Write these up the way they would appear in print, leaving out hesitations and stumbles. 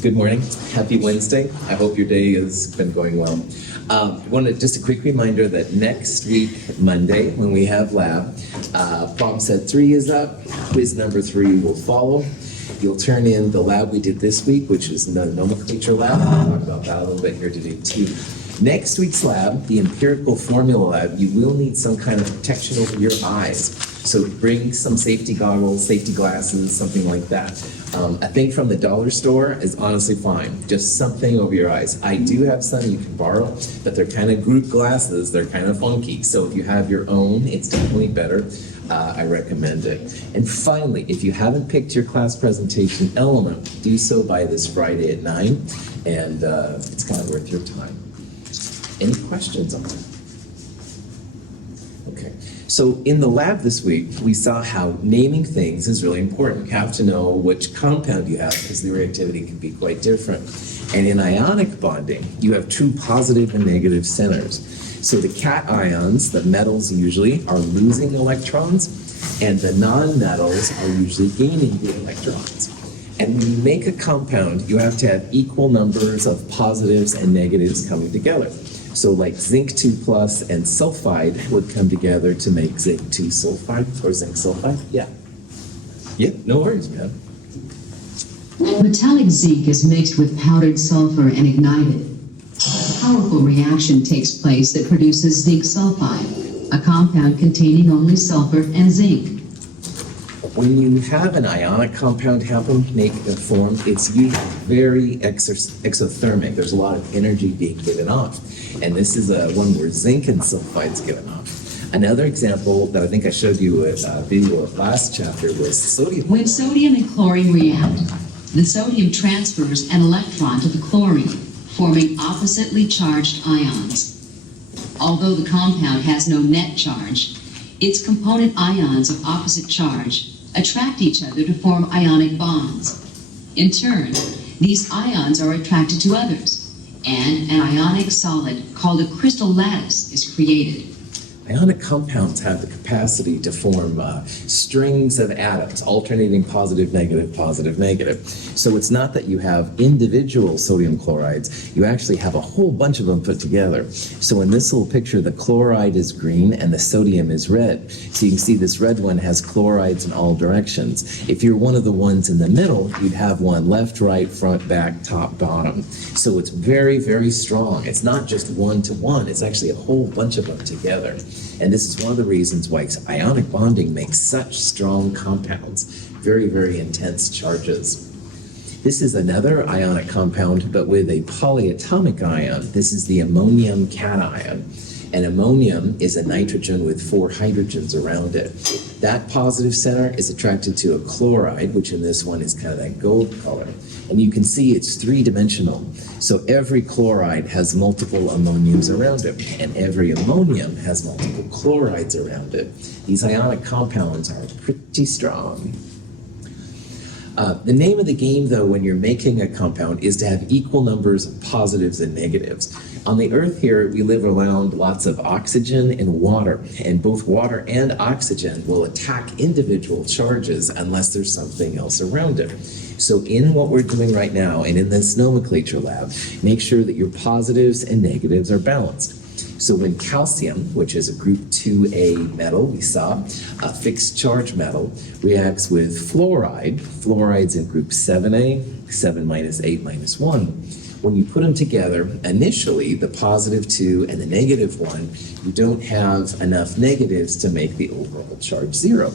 Good morning. Happy Wednesday. I hope your day has been going well. Just a quick reminder that next week, Monday, when we have lab, problem set 3 is up, quiz number 3 will follow. You'll turn in the lab we did this week, which is the nomenclature lab. I'll talk about that a little bit here today too. Next week's lab, the empirical formula lab, you will need some kind of protection over your eyes. So bring some safety goggles, safety glasses, something like that. I think from the dollar store is honestly fine. Just something over your eyes. I do have some you can borrow, but they're kind of group glasses. They're kind of funky. So if you have your own, it's definitely better. I recommend it. And finally, if you haven't picked your class presentation element, do so by this Friday at 9, and it's kind of worth your time. Any questions on that? Okay. So in the lab this week, we saw how naming things is really important. You have to know which compound you have because the reactivity can be quite different. And in ionic bonding, you have two positive and negative centers. So the cations, the metals usually, are losing electrons, and the nonmetals are usually gaining the electrons. And when you make a compound, you have to have equal numbers of positives and negatives coming together. So like zinc 2 plus and sulfide would come together to make zinc 2 sulfide or zinc sulfide. Yeah. Yeah, no worries, man. Metallic zinc is mixed with powdered sulfur and ignited. A powerful reaction takes place that produces zinc sulfide, a compound containing only sulfur and zinc. When you have an ionic compound form, it's usually very exothermic. There's a lot of energy being given off. And this is one where zinc and sulfide is given off. Another example that I think I showed you a video of last chapter was sodium. When sodium and chlorine react, the sodium transfers an electron to the chlorine, forming oppositely charged ions. Although the compound has no net charge, its component ions of opposite charge attract each other to form ionic bonds. In turn, these ions are attracted to others, and an ionic solid called a crystal lattice is created. Ionic compounds have the capacity to form strings of atoms, alternating positive, negative, positive, negative. So it's not that you have individual sodium chlorides, you actually have a whole bunch of them put together. So in this little picture, the chloride is green and the sodium is red. So you can see this red one has chlorides in all directions. If you're one of the ones in the middle, you'd have one left, right, front, back, top, bottom. So it's very, very strong. It's not just one to one, it's actually a whole bunch of them together. And this is one of the reasons why ionic bonding makes such strong compounds, very, very intense charges. This is another ionic compound, but with a polyatomic ion. This is the ammonium cation. And ammonium is a nitrogen with 4 hydrogens around it. That positive center is attracted to a chloride, which in this one is kind of that gold color. And you can see it's 3-dimensional. So every chloride has multiple ammoniums around it, and every ammonium has multiple chlorides around it. These ionic compounds are pretty strong. The name of the game, though, when you're making a compound is to have equal numbers of positives and negatives. On the Earth here, we live around lots of oxygen and water, and both water and oxygen will attack individual charges unless there's something else around it. So in what we're doing right now, and in this nomenclature lab, make sure that your positives and negatives are balanced. So when calcium, which is a group 2A metal, we saw, a fixed charge metal, reacts with fluoride, fluoride's in group 7A, 7 minus 8 minus 1. When you put them together, initially, the positive 2 and the negative 1, you don't have enough negatives to make the overall charge 0.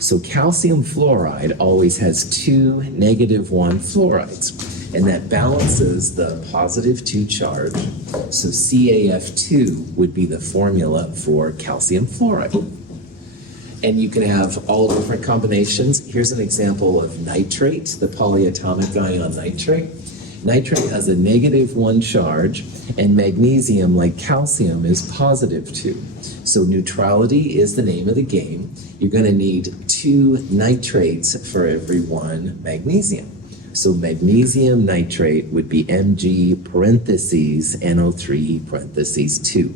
So calcium fluoride always has 2 negative 1 fluorides. And that balances the positive 2 charge. So CaF2 would be the formula for calcium fluoride. And you can have all different combinations. Here's an example of nitrate, the polyatomic ion nitrate. Nitrate has a negative 1 charge, and magnesium, like calcium, is positive 2. So neutrality is the name of the game. You're going to need 2 nitrates for every 1 magnesium. So magnesium nitrate would be Mg parentheses NO3 parentheses 2.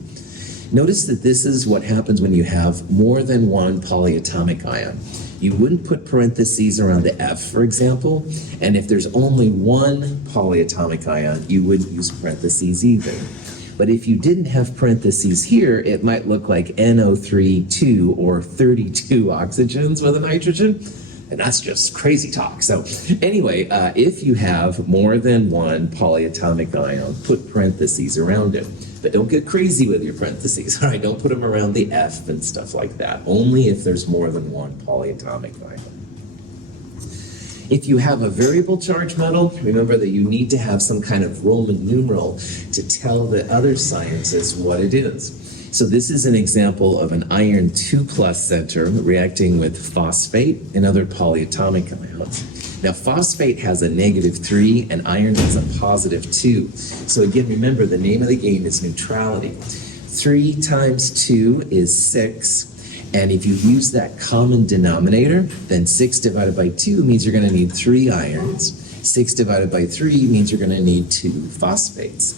Notice that this is what happens when you have more than one polyatomic ion. You wouldn't put parentheses around the F, for example, and if there's only one polyatomic ion, you wouldn't use parentheses either. But if you didn't have parentheses here, it might look like NO3 or 32 oxygens with a nitrogen. And that's just crazy talk. So anyway, if you have more than one polyatomic ion, put parentheses around it. But don't get crazy with your parentheses, all right? Don't put them around the F and stuff like that. Only if there's more than one polyatomic ion. If you have a variable charge metal, remember that you need to have some kind of Roman numeral to tell the other scientists what it is. So this is an example of an iron 2+ center reacting with phosphate and other polyatomic ions. Now phosphate has a -3 and iron has a +2. So again, remember the name of the game is neutrality. 3 times 2 is 6. And if you use that common denominator, then 6 divided by 2 means you're going to need 3 irons. 6 divided by 3 means you're going to need 2 phosphates.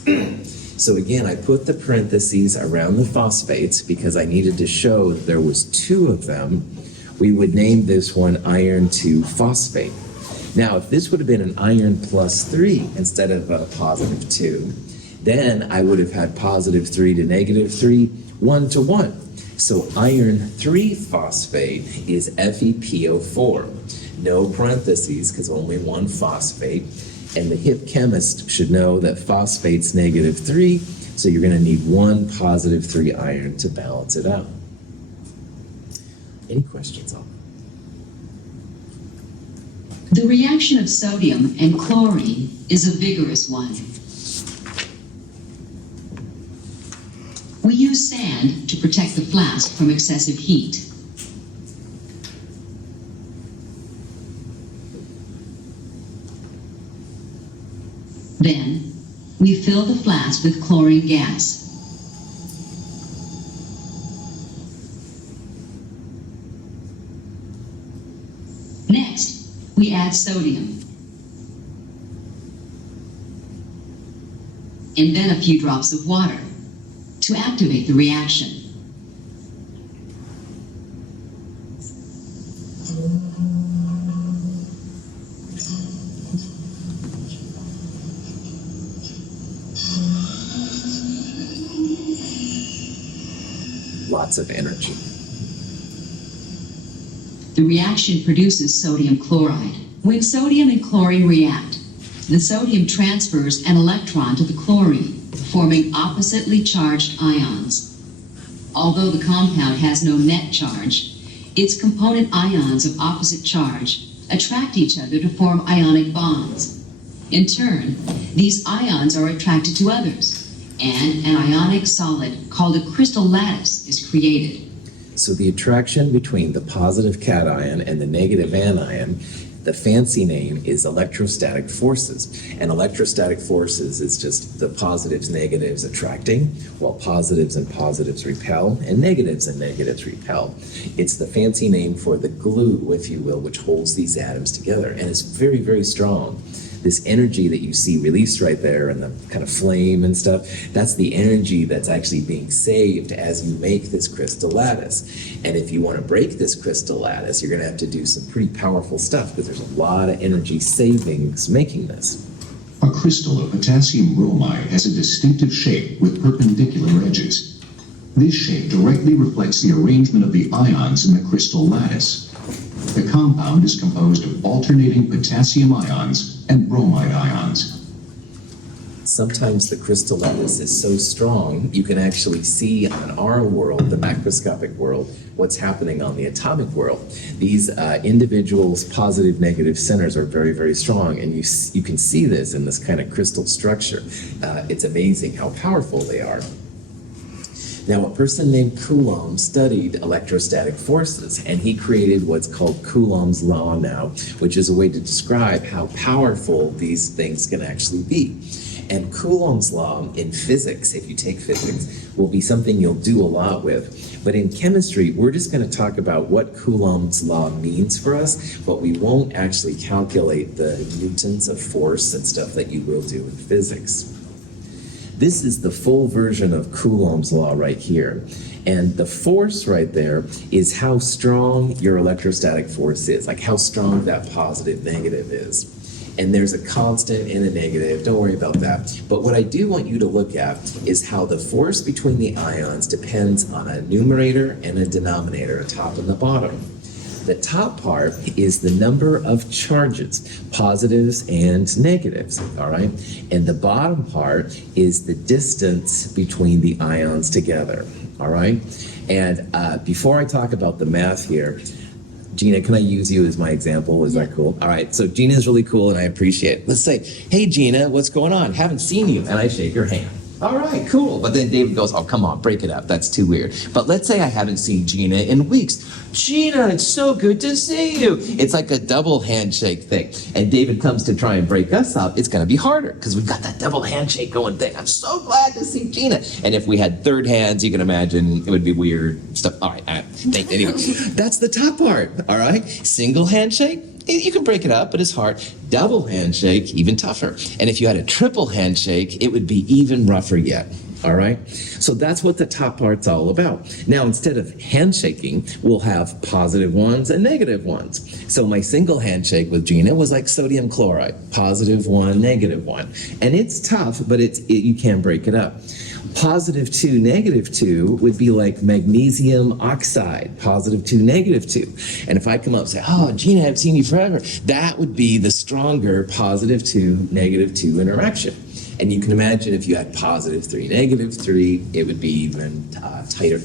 So again, I put the parentheses around the phosphates because I needed to show that there was 2 of them. We would name this one iron 2 phosphate. Now, if this would have been an iron +3 instead of a +2, then I would have had +3 to -3, 1 to 1. So iron 3 phosphate is FePO4. No parentheses because only one phosphate. And the hip chemist should know that phosphate's -3, so you're going to need one +3 iron to balance it out. Any questions on that? The reaction of sodium and chlorine is a vigorous one. We use sand to protect the flask from excessive heat. Then, we fill the flask with chlorine gas. Next, we add sodium. And then a few drops of water to activate the reaction. Lots of energy. The reaction produces sodium chloride. When sodium and chlorine react, the sodium transfers an electron to the chlorine, forming oppositely charged ions. Although the compound has no net charge, its component ions of opposite charge attract each other to form ionic bonds. In turn, these ions are attracted to others, and an ionic solid called a crystal lattice is created. So the attraction between the positive cation and the negative anion, the fancy name is electrostatic forces. And electrostatic forces is just the positives, negatives attracting, while positives and positives repel, and negatives repel. It's the fancy name for the glue, if you will, which holds these atoms together. And it's very, very strong. This energy that you see released right there and the kind of flame and stuff, that's the energy that's actually being saved as you make this crystal lattice. And if you want to break this crystal lattice, you're going to have to do some pretty powerful stuff because there's a lot of energy savings making this. A crystal of potassium bromide has a distinctive shape with perpendicular edges. This shape directly reflects the arrangement of the ions in the crystal lattice. The compound is composed of alternating potassium ions and bromide ions. Sometimes the crystal lattice is so strong, you can actually see on our world, the macroscopic world, what's happening on the atomic world. These individuals' positive, negative centers are very, very strong, and you can see this in this kind of crystal structure. It's amazing how powerful they are. Now, a person named Coulomb studied electrostatic forces, and he created what's called Coulomb's law now, which is a way to describe how powerful these things can actually be. And Coulomb's law in physics, if you take physics, will be something you'll do a lot with. But in chemistry, we're just going to talk about what Coulomb's law means for us, but we won't actually calculate the newtons of force and stuff that you will do in physics. This is the full version of Coulomb's law right here. And the force right there is how strong your electrostatic force is, like how strong that positive negative is. And there's a constant and a negative, don't worry about that. But what I do want you to look at is how the force between the ions depends on a numerator and a denominator, a top and the bottom. The top part is the number of charges, positives and negatives, all right? And the bottom part is the distance between the ions together, all right? And before I talk about the math here, Gina, can I use you as my example? Is that cool? All right, so Gina's really cool and I appreciate it. Let's say, hey Gina, what's going on? Haven't seen you. And I shake her hand. All right, cool. But then David goes, oh, come on, break it up. That's too weird. But let's say I haven't seen Gina in weeks. Gina, it's so good to see you. It's like a double handshake thing. And David comes to try and break us up. It's going to be harder because we've got that double handshake going thing. I'm so glad to see Gina. And if we had third hands, you can imagine it would be weird stuff. All right, anyway, that's the top part. All right, single handshake. You can break it up, but it's hard. Double handshake, even tougher. And if you had a triple handshake, it would be even rougher yet. All right? So that's what the top part's all about. Now, instead of handshaking, we'll have positive ones and negative ones. So my single handshake with Gina was like sodium chloride, positive one, negative one. And it's tough, but you can break it up. Positive 2, negative 2 would be like magnesium oxide, positive 2, negative 2. And if I come up and say, oh, Gina, I haven't seen you forever, that would be the stronger positive 2, negative 2 interaction. And you can imagine if you had positive 3, negative 3, it would be even tighter.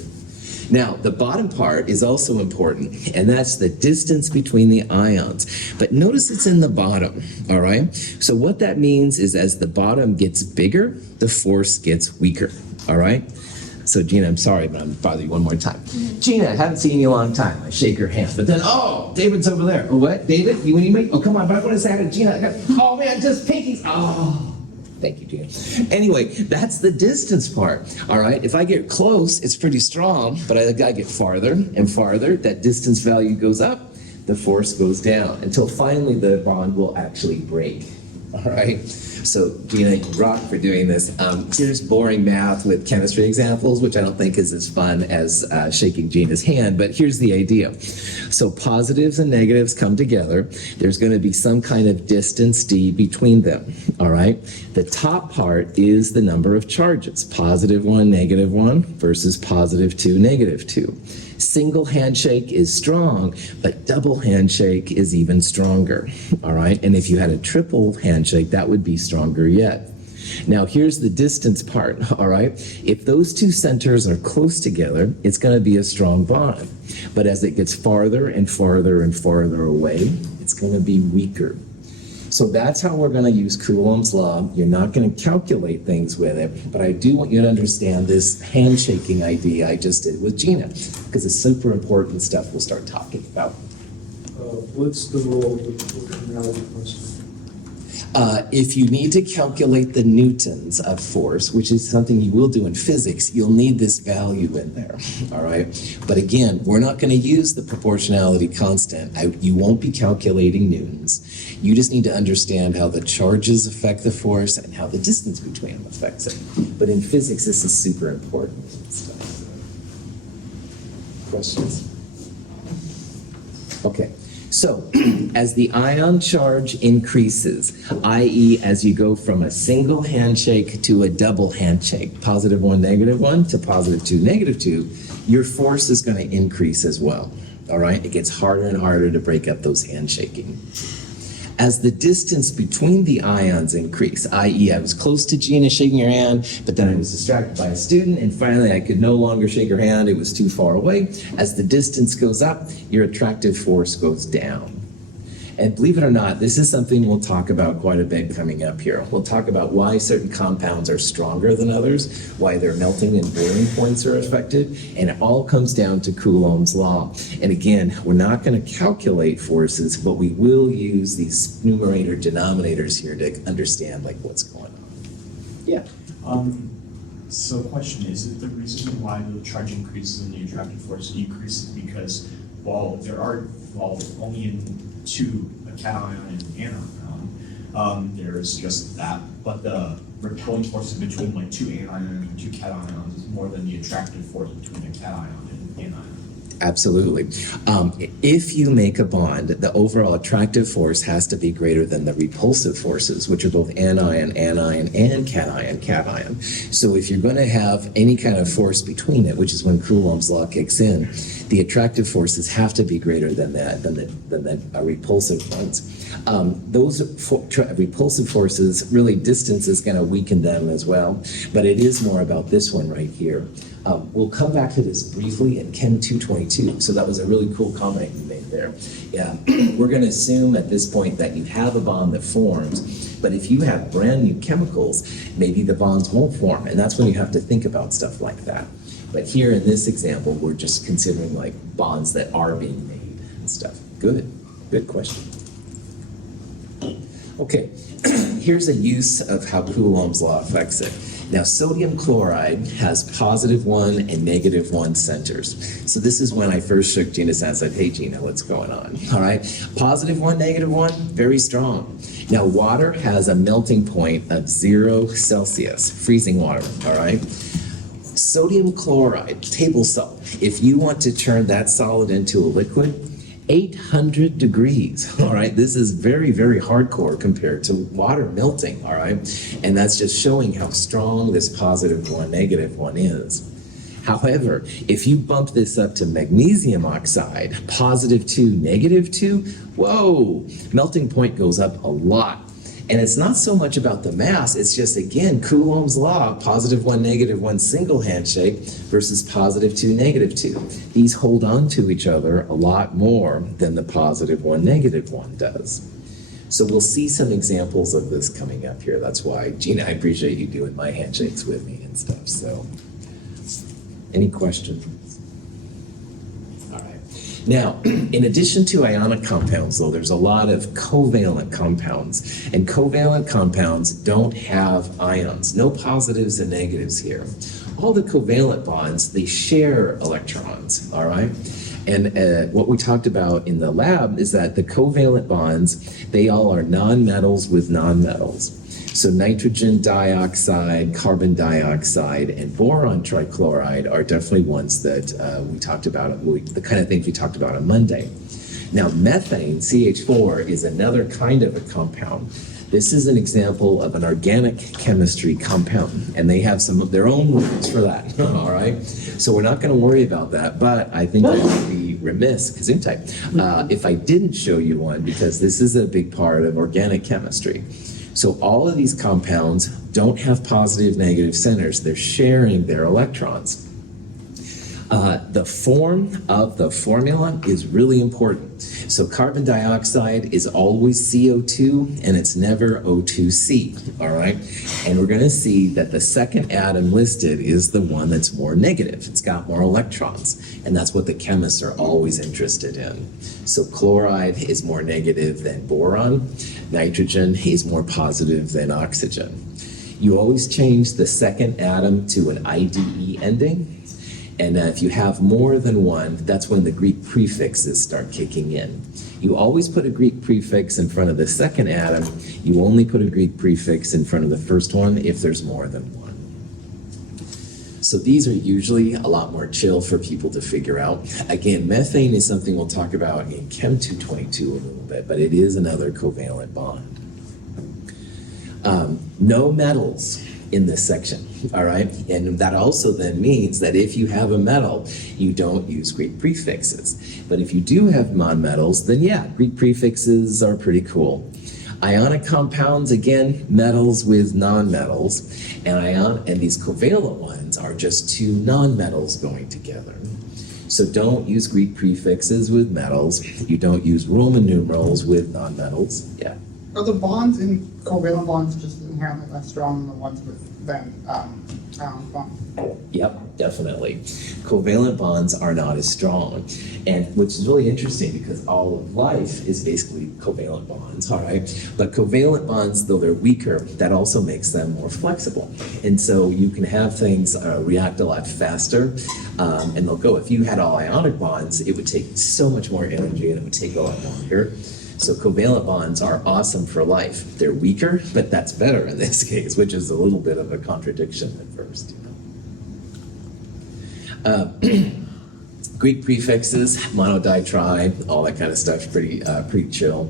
Now, the bottom part is also important, and that's the distance between the ions. But notice it's in the bottom, all right? So what that means is as the bottom gets bigger, the force gets weaker, all right? So Gina, I'm sorry, but I'm bothering you one more time. Gina, I haven't seen you in a long time. I shake her hand, but then, oh, David's over there. Oh, what? David, you need me? Oh, come on, but I want to say hi to Gina. Oh, man, just pinkies. Oh. Thank you, Gina. Anyway, that's the distance part, all right? If I get close, it's pretty strong, but I gotta get farther and farther. That distance value goes up, the force goes down, until finally the bond will actually break, all right? So, Gina, you rock for doing this. Here's boring math with chemistry examples, which I don't think is as fun as shaking Gina's hand, but here's the idea. So positives and negatives come together. There's going to be some kind of distance d between them, all right? The top part is the number of charges, positive 1, negative 1 versus positive 2, negative 2. Single handshake is strong, but double handshake is even stronger, all right? And if you had a triple handshake, that would be stronger yet. Now, here's the distance part, all right? If those two centers are close together, it's going to be a strong bond. But as it gets farther and farther and farther away, it's going to be weaker. So that's how we're going to use Coulomb's law. You're not going to calculate things with it, but I do want you to understand this handshaking idea I just did with Gina, because it's super important stuff we'll start talking about. What's the role of the proportionality constant? If you need to calculate the newtons of force, which is something you will do in physics, you'll need this value in there, all right? But again, we're not going to use the proportionality constant. You won't be calculating newtons. You just need to understand how the charges affect the force and how the distance between them affects it. But in physics, this is super important stuff. Questions? Okay. So, as the ion charge increases, i.e. as you go from a single handshake to a double handshake, positive 1, negative 1 to positive 2, negative 2, your force is going to increase as well, all right? It gets harder and harder to break up those handshaking. As the distance between the ions increase, i.e. I was close to Gina shaking her hand, but then I was distracted by a student, and finally I could no longer shake her hand, it was too far away. As the distance goes up, your attractive force goes down. And believe it or not, this is something we'll talk about quite a bit coming up here. We'll talk about why certain compounds are stronger than others, why their melting and boiling points are affected, and it all comes down to Coulomb's law. And again, we're not going to calculate forces, but we will use these numerator denominators here to understand like what's going on. Yeah. So the question is the reason why the charge increases and the attractive force decreases because while there are only in two, a cation and an anion, there's just that, but the repelling force between like two anions and two cations is more than the attractive force between a cation and an anion. Absolutely. If you make a bond, the overall attractive force has to be greater than the repulsive forces, which are both anion, anion, and cation, cation. So if you're going to have any kind of force between it, which is when Coulomb's law kicks in, the attractive forces have to be greater than that, than the repulsive ones. Those repulsive forces, really distance is going to weaken them as well, but it is more about this one right here. We'll come back to this briefly in Chem 222. So that was a really cool comment you made there. Yeah, we're going to assume at this point that you have a bond that forms, but if you have brand new chemicals, maybe the bonds won't form, and that's when you have to think about stuff like that. But here in this example, we're just considering like bonds that are being made and stuff. Good question. Okay, here's a use of how Coulomb's law affects it. Now, sodium chloride has +1 and -1 centers. So this is when I first shook Gina's hand and said, hey, Gina, what's going on? All right, +1, -1, very strong. Now, water has a melting point of 0 Celsius, freezing water, all right? Sodium chloride, table salt, if you want to turn that solid into a liquid, 800 degrees, all right? This is very, very hardcore compared to water melting, all right? And that's just showing how strong this +1, -1 is. However, if you bump this up to magnesium oxide, +2, -2, whoa, melting point goes up a lot. And it's not so much about the mass, it's just, again, Coulomb's law, +1, -1 single handshake versus +2, -2. These hold on to each other a lot more than the +1, -1 does. So we'll see some examples of this coming up here. That's why, Gina, I appreciate you doing my handshakes with me and stuff. So, any questions? Now, in addition to ionic compounds, though, there's a lot of covalent compounds. And covalent compounds don't have ions, no positives and negatives here. All the covalent bonds, they share electrons, all right? And what we talked about in the lab is that the covalent bonds, they all are nonmetals with nonmetals. So nitrogen dioxide, carbon dioxide, and boron trichloride are definitely ones that we talked about, the kind of things we talked about on Monday. Now, methane, CH4, is another kind of a compound. This is an example of an organic chemistry compound, and they have some of their own rules for that, all right? So we're not going to worry about that, but I think I would be remiss, if I didn't show you one, because this is a big part of organic chemistry. So all of these compounds don't have positive, negative centers. They're sharing their electrons. The form of the formula is really important. So carbon dioxide is always CO2 and it's never O2C, all right? And we're going to see that the second atom listed is the one that's more negative. It's got more electrons, and that's what the chemists are always interested in. So chloride is more negative than boron. Nitrogen is more positive than oxygen. You always change the second atom to an IDE ending. And if you have more than one, that's when the Greek prefixes start kicking in. You always put a Greek prefix in front of the second atom. You only put a Greek prefix in front of the first one if there's more than one. So these are usually a lot more chill for people to figure out. Again, methane is something we'll talk about in Chem 222 a little bit, but it is another covalent bond. No metals in this section, all right? And that also then means that if you have a metal, you don't use Greek prefixes. But if you do have nonmetals, then yeah, Greek prefixes are pretty cool. Ionic compounds, again, metals with nonmetals, and these covalent ones are just two nonmetals going together. So don't use Greek prefixes with metals. You don't use Roman numerals with nonmetals. Yeah. Are the bonds in covalent bonds just inherently less strong than the ones than ionic bonds? Yep, definitely. Covalent bonds are not as strong, and which is really interesting because all of life is basically covalent bonds, all right? But covalent bonds, though they're weaker, that also makes them more flexible. And so you can have things react a lot faster, and they'll go. If you had all ionic bonds, it would take so much more energy and it would take a lot longer. So covalent bonds are awesome for life. They're weaker, but that's better in this case, which is a little bit of a contradiction at first. Greek prefixes, mono, di, tri, all that kind of stuff, pretty chill.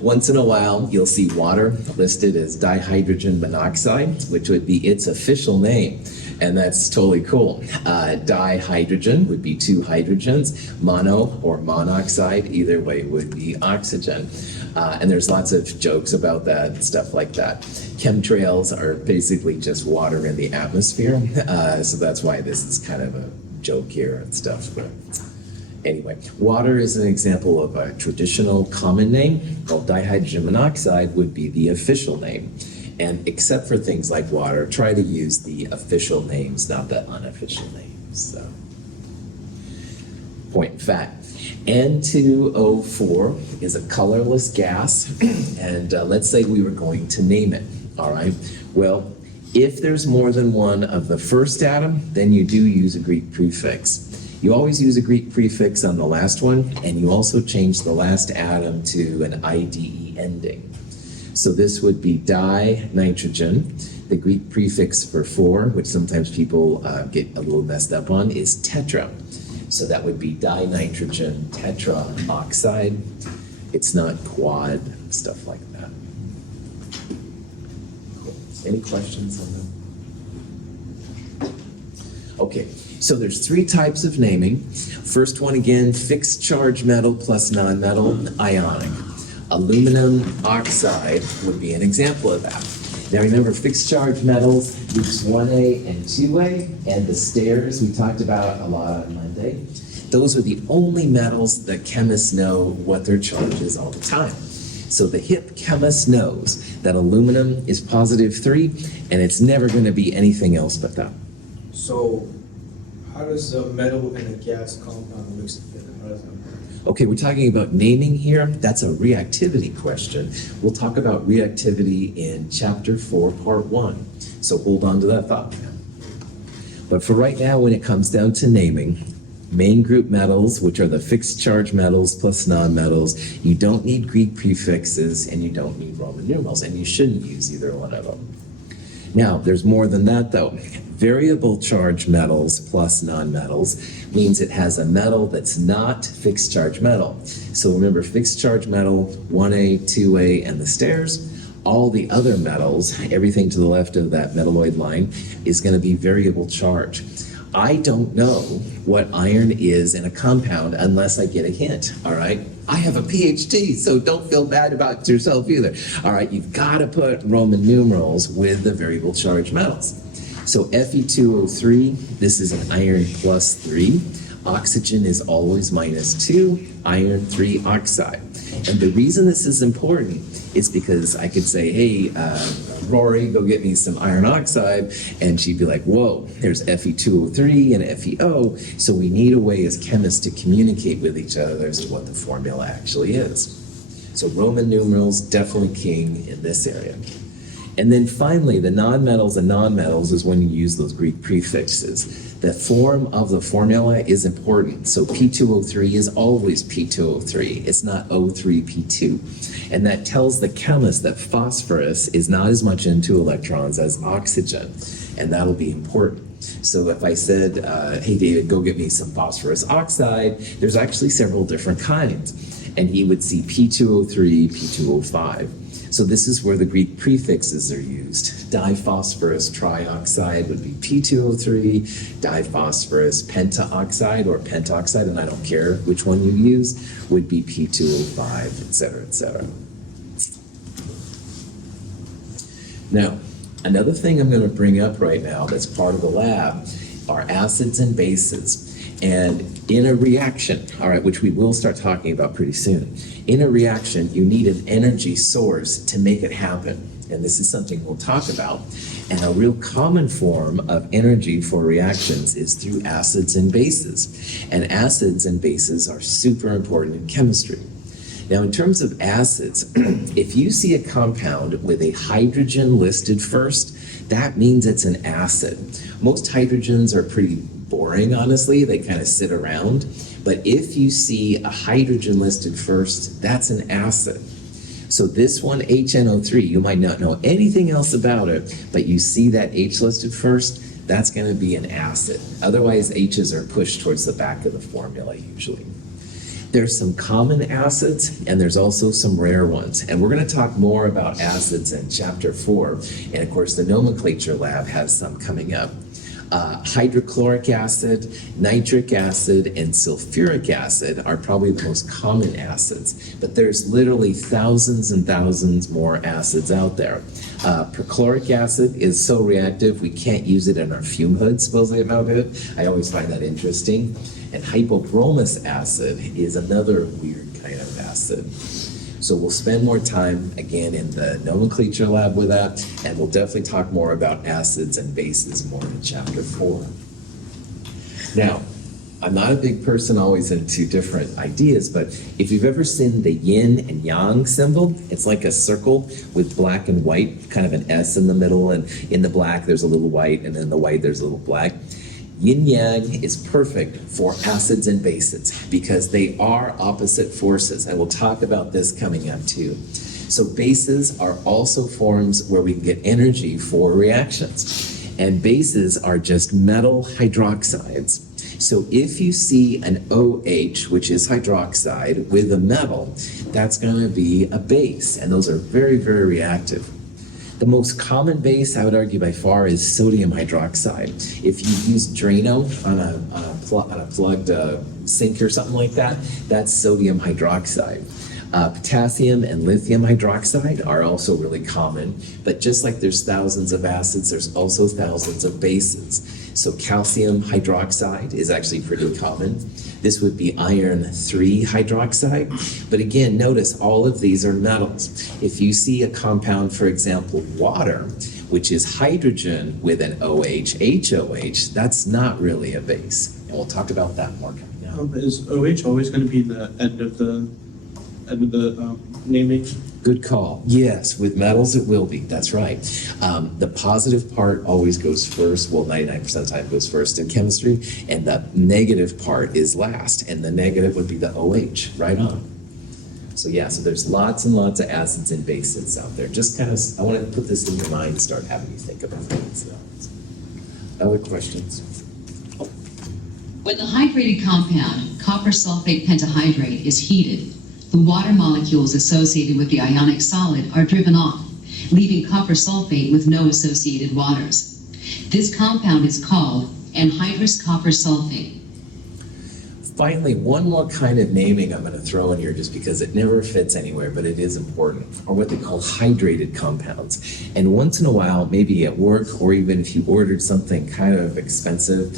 Once in a while, you'll see water listed as dihydrogen monoxide, which would be its official name, and that's totally cool. Dihydrogen would be 2 hydrogens. Mono or monoxide, either way, would be oxygen. And there's lots of jokes about that and stuff like that. Chemtrails are basically just water in the atmosphere, so that's why this is kind of a joke here and stuff. But anyway, water is an example of a traditional common name, while dihydrogen monoxide would be the official name. And except for things like water, try to use the official names, not the unofficial names. So. Point fact. N2O4 is a colorless gas, and let's say we were going to name it, all right? Well, if there's more than one of the first atom, then you do use a Greek prefix. You always use a Greek prefix on the last one, and you also change the last atom to an IDE ending. So this would be di-nitrogen. The Greek prefix for 4, which sometimes people get a little messed up on, is tetra. So that would be dinitrogen tetraoxide. It's not quad, stuff like that. Cool. Any questions on that? Okay, so there's 3 types of naming. First one again, fixed charge metal plus nonmetal, ionic. Aluminum oxide would be an example of that. Now remember, fixed charge metals, groups 1A and 2A, and the stairs we talked about a lot on Monday. Those are the only metals that chemists know what their charge is all the time. So the hip chemist knows that aluminum is +3, and it's never going to be anything else but that. So how does a metal and a gas compound mix together? How does that work? Okay, we're talking about naming here. That's a reactivity question. We'll talk about reactivity in chapter 4, part 1. So hold on to that thought. But for right now, when it comes down to naming, main group metals, which are the fixed charge metals plus nonmetals, you don't need Greek prefixes and you don't need Roman numerals, and you shouldn't use either one of them. Now, there's more than that though. Variable charge metals plus nonmetals means it has a metal that's not fixed charge metal. So remember, fixed charge metal, 1A, 2A, and the stairs, all the other metals, everything to the left of that metalloid line, is going to be variable charge. I don't know what iron is in a compound unless I get a hint, all right? I have a PhD, so don't feel bad about yourself either. All right, you've got to put Roman numerals with the variable charge metals. So Fe2O3, this is an iron +3. Oxygen is always -2, iron 3 oxide. And the reason this is important is because I could say, hey, Rory, go get me some iron oxide, and she'd be like, whoa, there's Fe2O3 and FeO, so we need a way as chemists to communicate with each other as to what the formula actually is. So Roman numerals, definitely king in this area. And then finally, the nonmetals and nonmetals is when you use those Greek prefixes. The form of the formula is important. So P2O3 is always P2O3. It's not O3P2. And that tells the chemist that phosphorus is not as much into electrons as oxygen. And that'll be important. So if I said, hey, David, go get me some phosphorus oxide, there's actually several different kinds. And he would see P2O3, P2O5. So this is where the Greek prefixes are used. Diphosphorus trioxide would be P2O3, diphosphorus pentaoxide or pentoxide, and I don't care which one you use, would be P2O5, et cetera, et cetera. Now, another thing I'm going to bring up right now that's part of the lab are acids and bases. And in a reaction, all right, which we will start talking about pretty soon, in a reaction, you need an energy source to make it happen. And this is something we'll talk about. And a real common form of energy for reactions is through acids and bases. And acids and bases are super important in chemistry. Now, in terms of acids, if you see a compound with a hydrogen listed first, that means it's an acid. Most hydrogens are pretty boring, honestly. They kind of sit around. But if you see a hydrogen listed first, that's an acid. So this one, HNO3, you might not know anything else about it, but you see that H listed first, that's going to be an acid. Otherwise, H's are pushed towards the back of the formula usually. There's some common acids, and there's also some rare ones. And we're going to talk more about acids in Chapter 4. And of course, the nomenclature lab has some coming up. Hydrochloric acid, nitric acid, and sulfuric acid are probably the most common acids, but there's literally thousands and thousands more acids out there. Perchloric acid is so reactive we can't use it in our fume hood, supposedly about it. I always find that interesting. And hypobromous acid is another weird kind of acid. So we'll spend more time, again, in the nomenclature lab with that, and we'll definitely talk more about acids and bases more in Chapter 4. Now, I'm not a big person always into different ideas, but if you've ever seen the yin and yang symbol, it's like a circle with black and white, kind of an S in the middle, and in the black there's a little white, and in the white there's a little black. Yin-yang is perfect for acids and bases because they are opposite forces, and we'll talk about this coming up too. So bases are also forms where we can get energy for reactions, and bases are just metal hydroxides. So if you see an OH, which is hydroxide, with a metal, that's going to be a base, and those are very, very reactive. The most common base, I would argue by far, is sodium hydroxide. If you use Drano on a plugged sink or something like that, that's sodium hydroxide. Potassium and lithium hydroxide are also really common, but just like there's thousands of acids, there's also thousands of bases. So calcium hydroxide is actually pretty common. This would be iron 3 hydroxide. But again, notice all of these are metals. If you see a compound, for example, water, which is hydrogen with an OH, HOH, that's not really a base. And we'll talk about that more coming up. Is OH always going to be the end of the naming? Good call. Yes, with metals it will be. That's right. The positive part always goes first. Well, 99% of the time goes first in chemistry, and the negative part is last. And the negative would be the OH. Right on. So yeah, so there's lots and lots of acids and bases out there. Just kind of, I want to put this in your mind and start having you think about things. Other questions? When the hydrated compound, copper sulfate pentahydrate, is heated, the water molecules associated with the ionic solid are driven off, leaving copper sulfate with no associated waters. This compound is called anhydrous copper sulfate. Finally, one more kind of naming I'm going to throw in here just because it never fits anywhere, but it is important, are what they call hydrated compounds. And once in a while, maybe at work or even if you ordered something kind of expensive,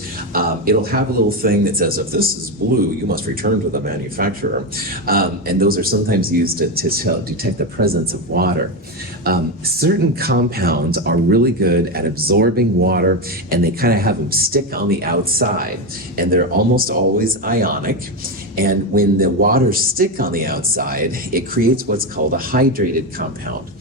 it'll have a little thing that says, if this is blue, you must return to the manufacturer. And those are sometimes used to detect the presence of water. Certain compounds are really good at absorbing water, and they kind of have them stick on the outside, and they're almost always ionic. And when the waters stick on the outside, it creates what's called a hydrated compound.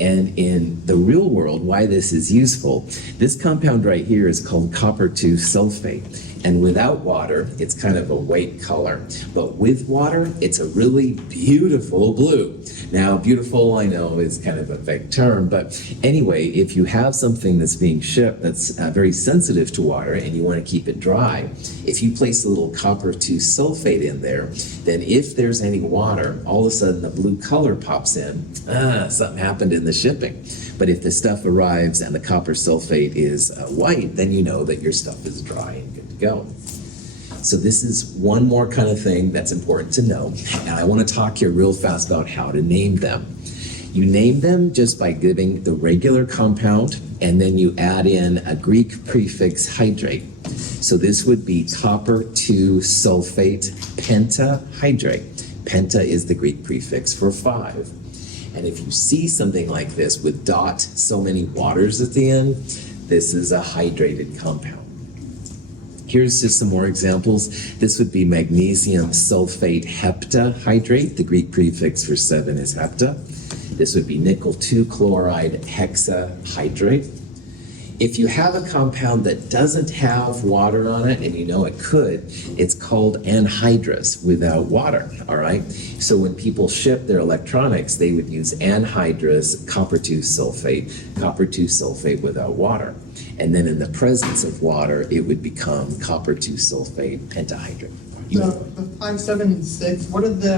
And in the real world, why this is useful, this compound right here is called copper 2 sulfate. And without water, it's kind of a white color. But with water, it's a really beautiful blue. Now, beautiful, I know, is kind of a vague term, but anyway, if you have something that's being shipped that's very sensitive to water and you want to keep it dry, if you place a little copper 2 sulfate in there, then if there's any water, all of a sudden the blue color pops in. Something happened in the shipping. But if the stuff arrives and the copper sulfate is white, then you know that your stuff is dry and good to go. So this is one more kind of thing that's important to know. And I want to talk here real fast about how to name them. You name them just by giving the regular compound, and then you add in a Greek prefix hydrate. So this would be copper 2 sulfate pentahydrate. Penta is the Greek prefix for 5. And if you see something like this with dot, so many waters at the end, this is a hydrated compound. Here's just some more examples. This would be magnesium sulfate heptahydrate. The Greek prefix for 7 is hepta. This would be nickel 2 chloride hexahydrate. If you have a compound that doesn't have water on it, and you know it could, it's called anhydrous without water, all right? So when people ship their electronics, they would use anhydrous copper-2 sulfate without water. And then in the presence of water, it would become copper-2 sulfate pentahydrate. The 5, 7, and 6, what are the,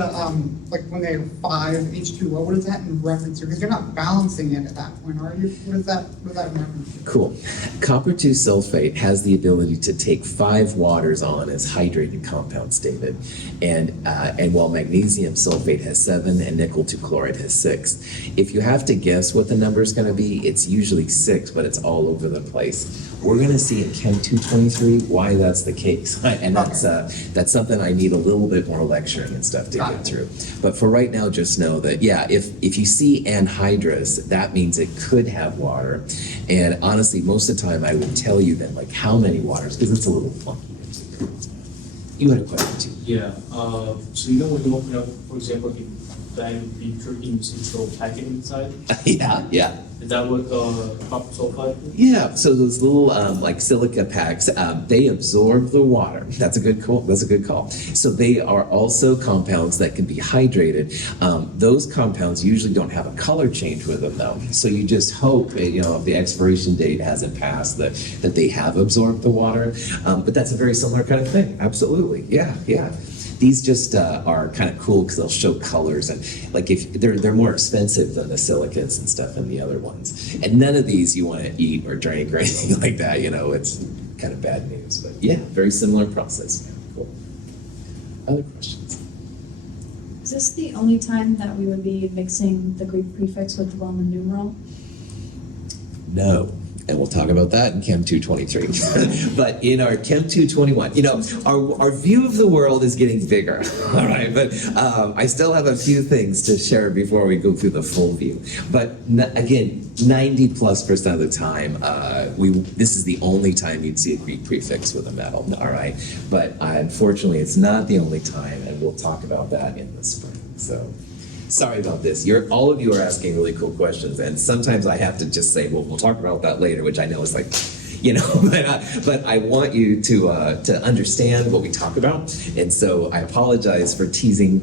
like when they have 5 H2O, what is that in reference to? Because you're not balancing it at that point, are you? What is that in reference to? Cool. Copper-2 sulfate has the ability to take 5 waters on as hydrated compound stated. And while magnesium sulfate has 7 and nickel 2 chloride has 6. If you have to guess what the number is going to be, it's usually 6, but it's all over the place. We're going to see in Chem 223 why that's the case. And that's something I need a little bit more lecturing and stuff to get through. But for right now, just know that, yeah, if you see anhydrous, that means it could have water. And honestly, most of the time I would tell you then, like, how many waters, because it's a little funky. You had a question too. Yeah, so you know when you open up, for example, the bag of beef jerky, you see this little packet inside? Yeah. Is that what copper sulfide is? Yeah, so those little like silica packs, they absorb the water. That's a good call. So they are also compounds that can be hydrated. Those compounds usually don't have a color change with them though. So you just hope, if the expiration date hasn't passed, that they have absorbed the water. But that's a very similar kind of thing. Absolutely. Yeah. These just are kind of cool because they'll show colors, and like if they're more expensive than the silicates and stuff and the other ones. And none of these you want to eat or drink or anything like that. It's kind of bad news. But yeah, very similar process. Yeah, cool. Other questions? Is this the only time that we would be mixing the Greek prefix with the Roman numeral? No. And we'll talk about that in Chem 223. But in our Chem 221, our view of the world is getting bigger, all right? But I still have a few things to share before we go through the full view. But again, 90+% of the time, this is the only time you'd see a Greek prefix with a metal, all right? But unfortunately, it's not the only time, and we'll talk about that in the spring. So. Sorry about this. All of you are asking really cool questions, and sometimes I have to just say, well, we'll talk about that later, which I know is like, but I want you to understand what we talk about, and so I apologize for teasing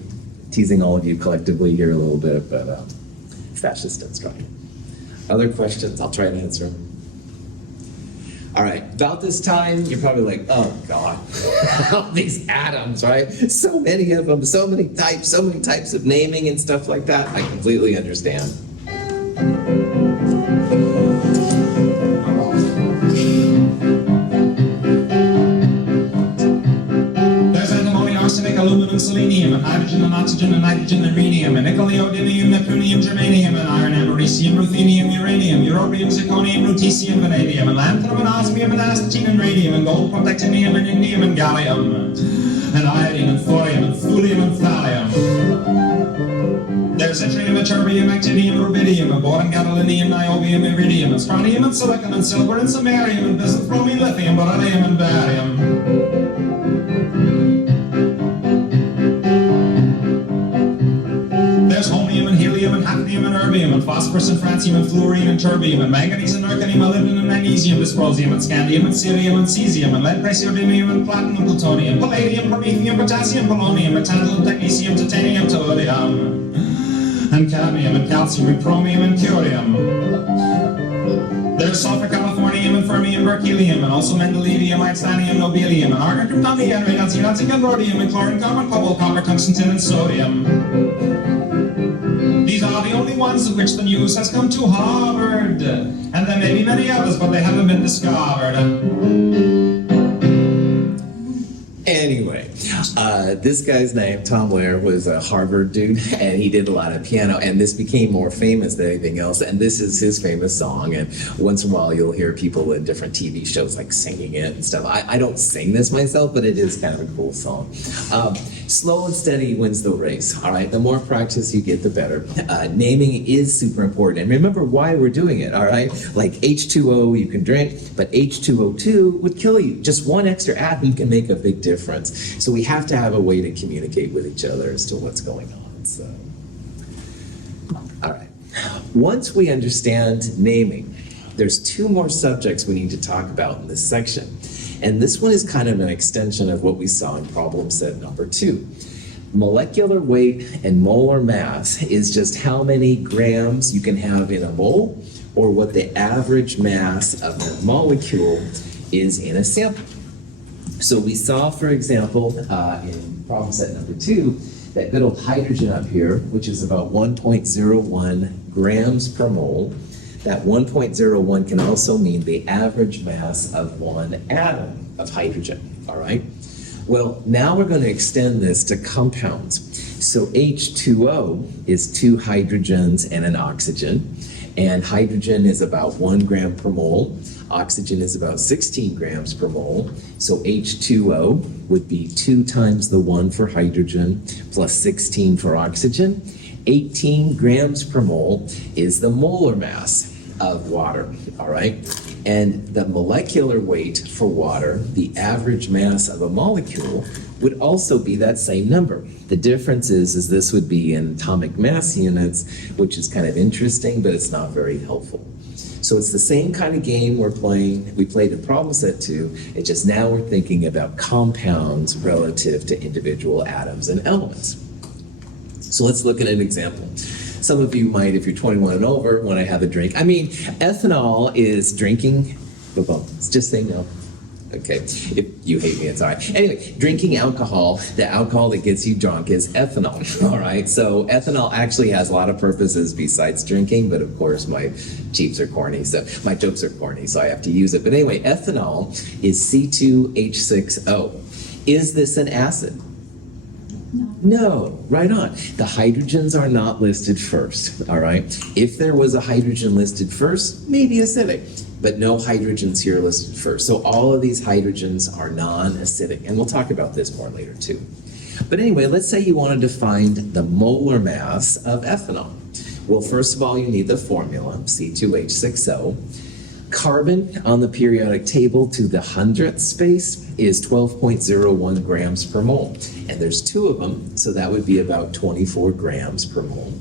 all of you collectively here a little bit, but fascist and strong. Other questions? I'll try to answer them. All right, about this time, you're probably like, oh God, all these atoms, right? So many of them, so many types of naming and stuff like that. I completely understand. There's antimony, arsenic, aluminum, selenium, and hydrogen, and oxygen, and nitrogen, and rhenium, and nickel, neodymium, neptunium, germanium, and iron, americium, ruthenium, uranium, europium, zirconium, lutetium, vanadium, and lanthanum, and osmium, and astatine, and radium, and gold, protactinium, and indium, and gallium, and iodine, and thorium, and thulium, and thallium. There's yttrium, ytterbium, actinium, rubidium, and boron, gadolinium, niobium, iridium, and strontium, and silicon, and silver, and samarium, and bismuth, chromium, lithium, beryllium, and barium. There's holmium and helium and hafnium and erbium and phosphorus and francium and fluorine and terbium and manganese and zirconium, molybdenum and magnesium, dysprosium and scandium and cerium and cesium and lead, praseodymium and platinum and plutonium, palladium, promethium, potassium, polonium, and tantalum, technetium, titanium, tellurium, and cadmium and calcium and chromium and curium. There's sulfur, californium, and fermium, berkelium, and also mendelevium, einsteinium, nobelium, and argon, kryptonium, and radon, zinc, and rhodium, and chlorine, carbon, cobalt, copper, tungsten, tin, and sodium. These are the only ones of which the news has come to Harvard. And there may be many others, but they haven't been discovered. Anyway, this guy's name, Tom Lehrer, was a Harvard dude, and he did a lot of piano, and this became more famous than anything else, and this is his famous song, and once in a while you'll hear people in different TV shows like singing it and stuff. I don't sing this myself, but it is kind of a cool song. Slow and steady wins the race, all right? The more practice you get, the better. Naming is super important, and remember why we're doing it, all right? Like H2O you can drink, but H2O2 would kill you. Just one extra atom can make a big difference. So we have to have a way to communicate with each other as to what's going on. So, all right. Once we understand naming, there's two more subjects we need to talk about in this section. And this one is kind of an extension of what we saw in problem set number 2. Molecular weight and molar mass is just how many grams you can have in a mole, or what the average mass of the molecule is in a sample. So we saw, for example, in problem set number 2, that good old hydrogen up here, which is about 1.01 grams per mole. That 1.01 can also mean the average mass of one atom of hydrogen, all right? Well, now we're going to extend this to compounds. So H2O is 2 hydrogens and an oxygen, and hydrogen is about 1 gram per mole. Oxygen is about 16 grams per mole. So H2O would be 2 times the 1 for hydrogen plus 16 for oxygen. 18 grams per mole is the molar mass of water, all right? And the molecular weight for water, the average mass of a molecule, would also be that same number. The difference is this would be in atomic mass units, which is kind of interesting, but it's not very helpful. So it's the same kind of game we played in problem set 2, it's just now we're thinking about compounds relative to individual atoms and elements. So let's look at an example. Some of you might, if you're 21 and over, want to have a drink. I mean, ethanol is drinking, just say no. Okay, if you hate me, it's all right. Anyway, drinking alcohol, the alcohol that gets you drunk is ethanol, all right? So ethanol actually has a lot of purposes besides drinking, but of course my jokes are corny, so I have to use it. But anyway, ethanol is C2H6O. Is this an acid? No, right on. The hydrogens are not listed first, all right? If there was a hydrogen listed first, maybe acidic, but no hydrogens here listed first. So all of these hydrogens are non-acidic, and we'll talk about this more later too. But anyway, let's say you wanted to find the molar mass of ethanol. Well, first of all, you need the formula, C2H6O. Carbon on the periodic table to the 100th space is 12.01 grams per mole. And there's 2 of them, so that would be about 24 grams per mole.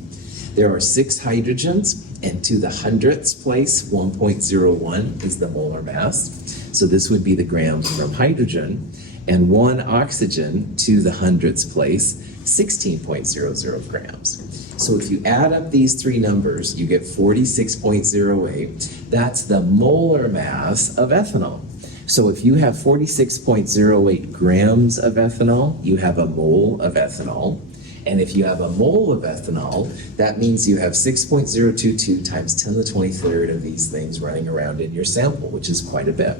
There are 6 hydrogens, and to the 100th place, 1.01 is the molar mass. So this would be the grams from hydrogen. And 1 oxygen to the 100th place, 16.00 grams. So if you add up these 3 numbers, you get 46.08. That's the molar mass of ethanol. So if you have 46.08 grams of ethanol, you have a mole of ethanol. And if you have a mole of ethanol, that means you have 6.022 times 10 to the 23rd of these things running around in your sample, which is quite a bit.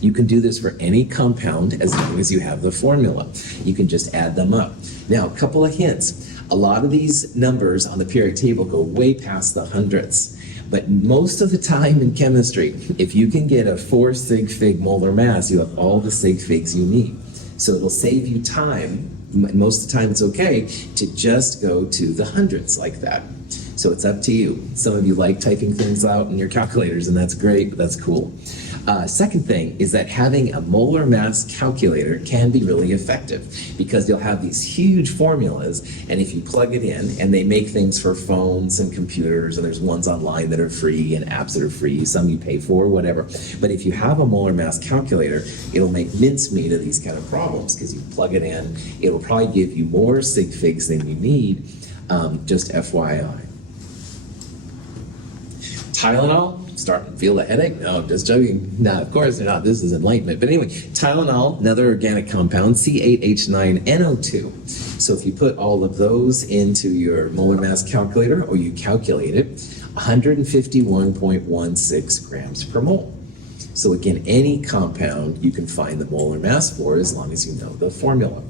You can do this for any compound as long as you have the formula. You can just add them up. Now, a couple of hints. A lot of these numbers on the periodic table go way past the hundredths. But most of the time in chemistry, if you can get a 4 sig fig molar mass, you have all the sig figs you need. So it'll save you time. Most of the time it's okay to just go to the hundredths like that. So it's up to you. Some of you like typing things out in your calculators, and that's great, but that's cool. Second thing is that having a molar mass calculator can be really effective because you'll have these huge formulas, and if you plug it in, and they make things for phones and computers, and there's ones online that are free and apps that are free, some you pay for, whatever. But if you have a molar mass calculator, it'll make mincemeat of these kind of problems because you plug it in, it'll probably give you more sig figs than you need, just FYI. Tylenol, starting to feel a headache? No, I'm just joking. No, of course not. This is enlightenment. But anyway, Tylenol, another organic compound, C8H9NO2. So if you put all of those into your molar mass calculator, or you calculate it, 151.16 grams per mole. So again, any compound you can find the molar mass for as long as you know the formula.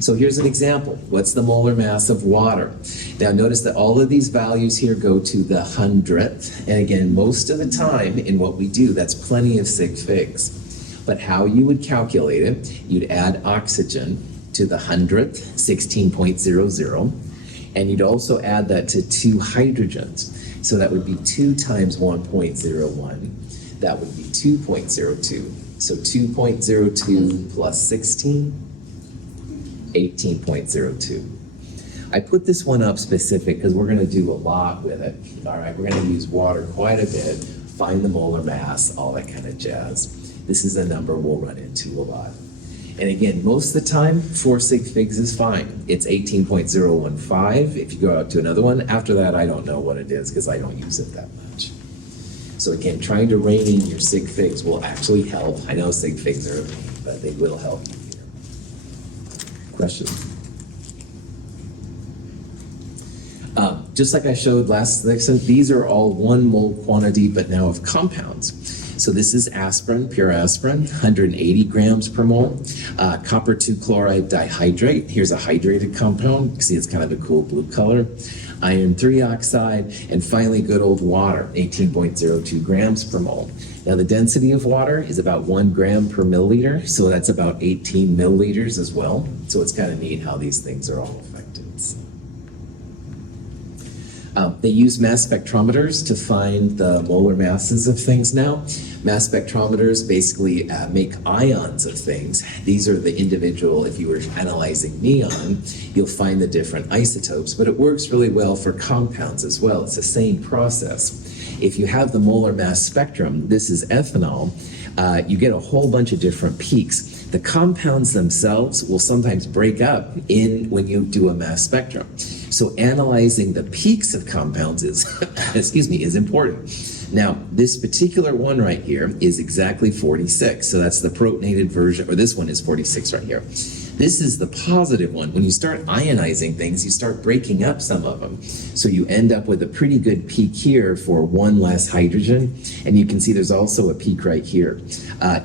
So here's an example. What's the molar mass of water? Now notice that all of these values here go to the 100th. And again, most of the time in what we do, that's plenty of sig figs. But how you would calculate it, you'd add oxygen to the 100th, 16.00. And you'd also add that to 2 hydrogens. So that would be 2 times 1.01. That would be 2.02. So 2.02 plus 16. 18.02. I put this one up specific because we're gonna do a lot with it. All right, we're gonna use water quite a bit, find the molar mass, all that kind of jazz. This is a number we'll run into a lot. And again, most of the time, 4 sig figs is fine. It's 18.015. If you go out to another one, after that, I don't know what it is because I don't use it that much. So again, trying to rein in your sig figs will actually help. I know sig figs are a pain, but they will help you here. Questions? Just like I showed last lesson, these are all 1 mole quantity, but now of compounds. So this is aspirin, pure aspirin, 180 grams per mole. Copper 2 chloride dihydrate. Here's a hydrated compound. You see it's kind of a cool blue color. Iron 3 oxide, and finally good old water, 18.02 grams per mole. Now the density of water is about 1 gram per milliliter, so that's about 18 milliliters as well. So it's kind of neat how these things are all affected. They use mass spectrometers to find the molar masses of things now. Mass spectrometers basically make ions of things. These are the individual, if you were analyzing neon, you'll find the different isotopes, but it works really well for compounds as well. It's the same process. If you have the molar mass spectrum, this is ethanol, you get a whole bunch of different peaks. The compounds themselves will sometimes break up when you do a mass spectrum. So analyzing the peaks of compounds is, is important. Now, this particular one right here is exactly 46. So that's the protonated version, or this one is 46 right here. This is the positive one. When you start ionizing things, you start breaking up some of them. So you end up with a pretty good peak here for 1 less hydrogen. And you can see there's also a peak right here.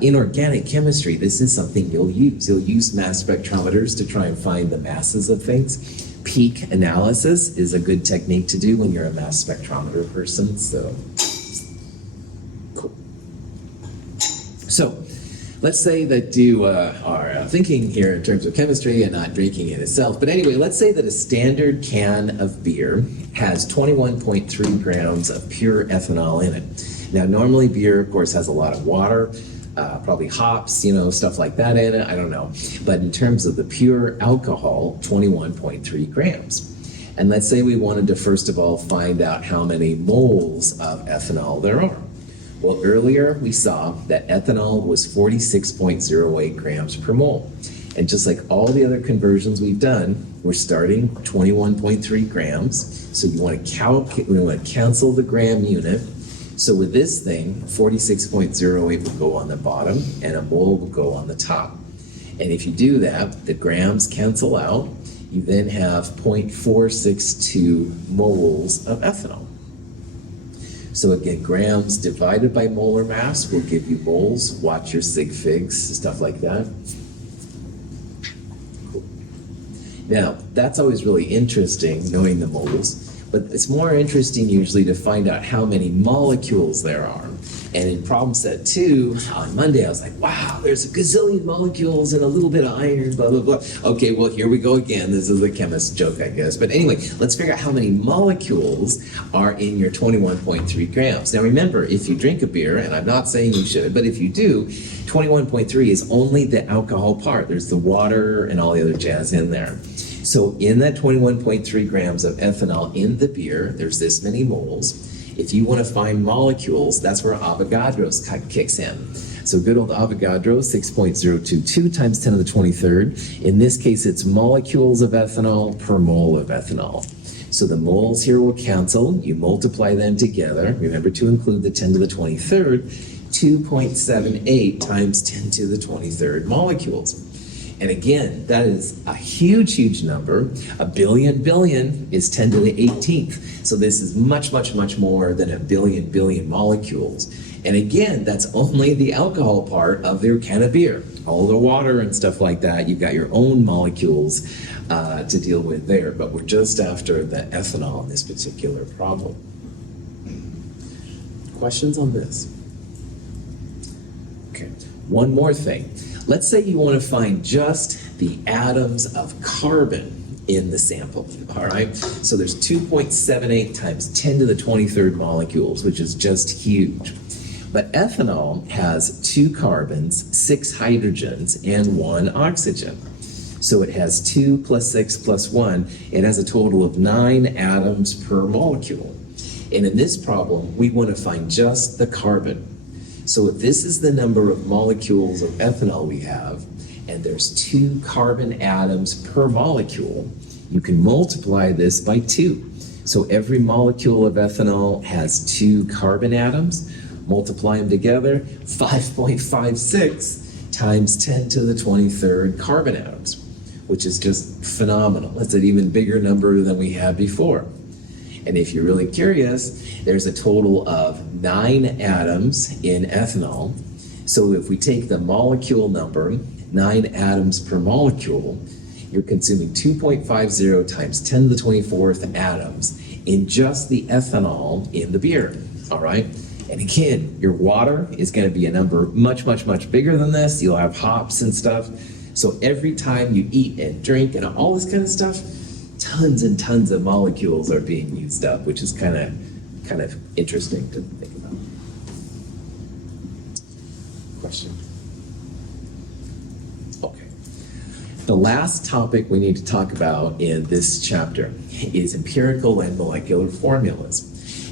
In organic chemistry, this is something you'll use. You'll use mass spectrometers to try and find the masses of things. Peak analysis is a good technique to do when you're a mass spectrometer person. So, cool. So, let's say that you are thinking here in terms of chemistry and not drinking it itself. But anyway, let's say that a standard can of beer has 21.3 grams of pure ethanol in it. Now, normally beer, of course, has a lot of water, probably hops, stuff like that in it. I don't know. But in terms of the pure alcohol, 21.3 grams. And let's say we wanted to, first of all, find out how many moles of ethanol there are. Well, earlier we saw that ethanol was 46.08 grams per mole. And just like all the other conversions we've done, we're starting 21.3 grams. So you want to cancel the gram unit. So with this thing, 46.08 will go on the bottom and a mole will go on the top. And if you do that, the grams cancel out. You then have 0.462 moles of ethanol. So again, grams divided by molar mass will give you moles. Watch your sig figs, stuff like that. Cool. Now, that's always really interesting, knowing the moles, but it's more interesting usually to find out how many molecules there are. And in problem set 2, on Monday, I was like, wow, there's a gazillion molecules and a little bit of iron, blah, blah, blah. Okay, well, here we go again. This is a chemist's joke, I guess. But anyway, let's figure out how many molecules are in your 21.3 grams. Now remember, if you drink a beer, and I'm not saying you should, but if you do, 21.3 is only the alcohol part. There's the water and all the other jazz in there. So in that 21.3 grams of ethanol in the beer, there's this many moles. If you want to find molecules, that's where Avogadro's kicks in. So good old Avogadro, 6.022 times 10 to the 23rd. In this case, it's molecules of ethanol per mole of ethanol. So the moles here will cancel. You multiply them together. Remember to include the 10 to the 23rd. 2.78 times 10 to the 23rd molecules. And again, that is a huge, huge number. A billion is 10 to the 18th. So this is much, much, much more than a billion molecules. And again, that's only the alcohol part of their can of beer. All the water and stuff like that, you've got your own molecules to deal with there. But we're just after the ethanol in this particular problem. Questions on this? Okay, one more thing. Let's say you want to find just the atoms of carbon in the sample, all right? So there's 2.78 times 10 to the 23rd molecules, which is just huge. But ethanol has 2 carbons, 6 hydrogens, and 1 oxygen. So it has 2 plus 6 plus 1. It has a total of 9 atoms per molecule. And in this problem, we want to find just the carbon. So if this is the number of molecules of ethanol we have, and there's 2 carbon atoms per molecule, you can multiply this by 2. So every molecule of ethanol has 2 carbon atoms. Multiply them together, 5.56 times 10 to the 23rd carbon atoms, which is just phenomenal. That's an even bigger number than we had before. And if you're really curious, there's a total of 9 atoms in ethanol. So if we take the molecule number, 9 atoms per molecule, you're consuming 2.50 times 10 to the 24th atoms in just the ethanol in the beer, all right? And again, your water is going to be a number much, much, much bigger than this. You'll have hops and stuff. So every time you eat and drink and all this kind of stuff, tons and tons of molecules are being used up, which is kind of interesting to think about. Question? Okay. The last topic we need to talk about in this chapter is empirical and molecular formulas.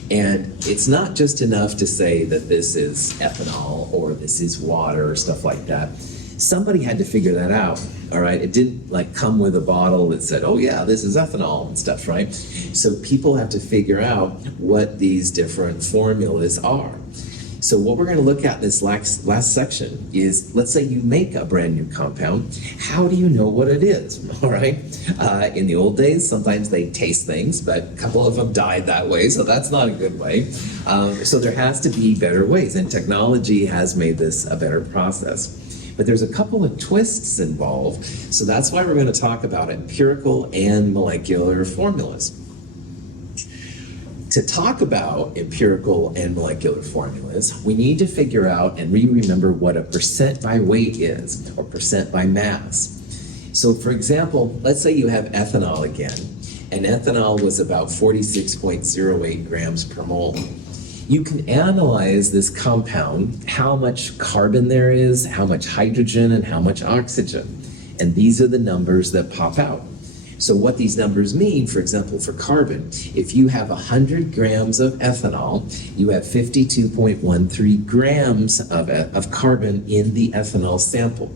And it's not just enough to say that this is ethanol or this is water or stuff like that. Somebody had to figure that out, all right? It didn't like come with a bottle that said, oh yeah, this is ethanol and stuff, right? So people have to figure out what these different formulas are. So what we're going to look at in this last section is, let's say you make a brand new compound. How do you know what it is, all right? In the old days, sometimes they taste things, but a couple of them died that way, so that's not a good way. So there has to be better ways, and technology has made this a better process. But there's a couple of twists involved, so that's why we're going to talk about empirical and molecular formulas. To talk about empirical and molecular formulas, we need to figure out and remember what a percent by weight is, or percent by mass. So for example, let's say you have ethanol again, and ethanol was about 46.08 grams per mole. You can analyze this compound, how much carbon there is, how much hydrogen, and how much oxygen. And these are the numbers that pop out. So what these numbers mean, for example, for carbon, if you have 100 grams of ethanol, you have 52.13 grams of carbon in the ethanol sample.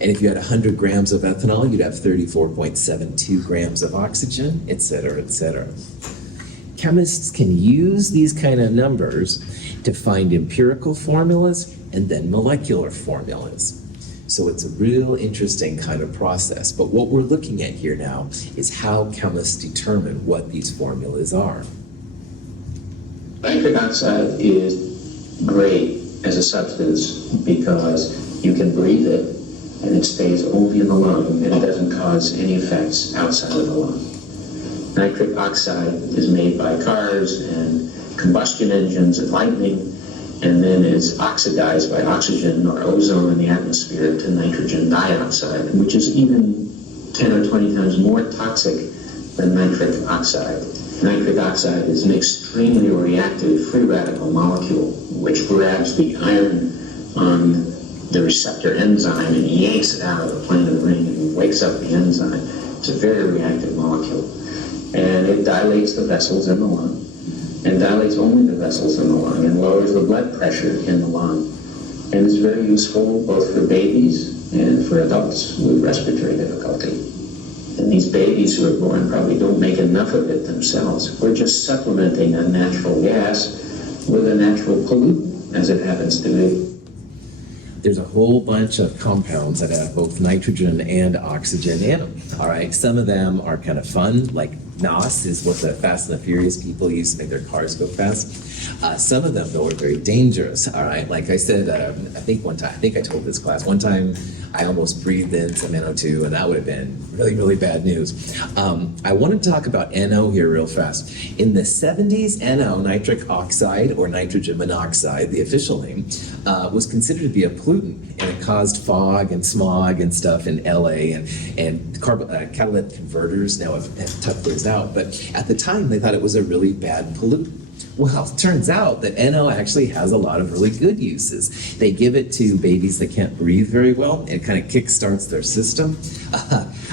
And if you had 100 grams of ethanol, you'd have 34.72 grams of oxygen, et cetera, et cetera. Chemists can use these kind of numbers to find empirical formulas and then molecular formulas. So it's a real interesting kind of process. But what we're looking at here now is how chemists determine what these formulas are. Nitric oxide is great as a substance because you can breathe it and it stays only in the lung and it doesn't cause any effects outside of the lung. Nitric oxide is made by cars and combustion engines and lightning, and then is oxidized by oxygen or ozone in the atmosphere to nitrogen dioxide, which is even 10 or 20 times more toxic than nitric oxide. Nitric oxide is an extremely reactive free radical molecule which grabs the iron on the receptor enzyme and yanks it out of the plane of the ring and wakes up the enzyme. It's a very reactive molecule. And it dilates the vessels in the lung, and dilates only the vessels in the lung, and lowers the blood pressure in the lung. And it's very useful both for babies and for adults with respiratory difficulty. And these babies who are born probably don't make enough of it themselves. We're just supplementing a natural gas with a natural pollutant, as it happens to be. There's a whole bunch of compounds that have both nitrogen and oxygen in them, all right? Some of them are kind of fun, like NOS is what the Fast and the Furious people use to make their cars go fast. Some of them, though, are very dangerous, all right? Like I said, I think I told this class, one time I almost breathed in some NO2, and that would have been really, really bad news. I want to talk about NO here real fast. In the 70s, NO, nitric oxide, or nitrogen monoxide, the official name, was considered to be a pollutant, and it caused fog and smog and stuff in LA, and catalytic converters now have toughed those out. But at the time, they thought it was a really bad pollutant. Well, it turns out that NO actually has a lot of really good uses. They give it to babies that can't breathe very well. It kind of kickstarts their system.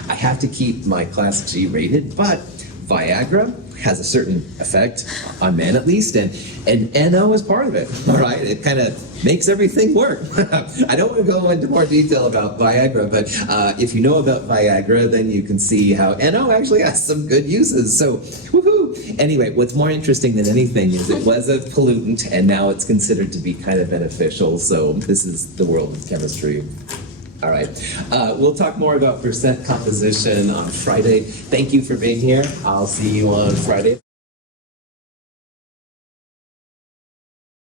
I have to keep my class G rated, but Viagra has a certain effect on men at least, and NO is part of it, all right? It kind of makes everything work. I don't want to go into more detail about Viagra, but if you know about Viagra, then you can see how NO actually has some good uses, so woohoo! Anyway, what's more interesting than anything is it was a pollutant, and now it's considered to be kind of beneficial, so this is the world of chemistry. All right. We'll talk more about percent composition on Friday. Thank you for being here. I'll see you on Friday.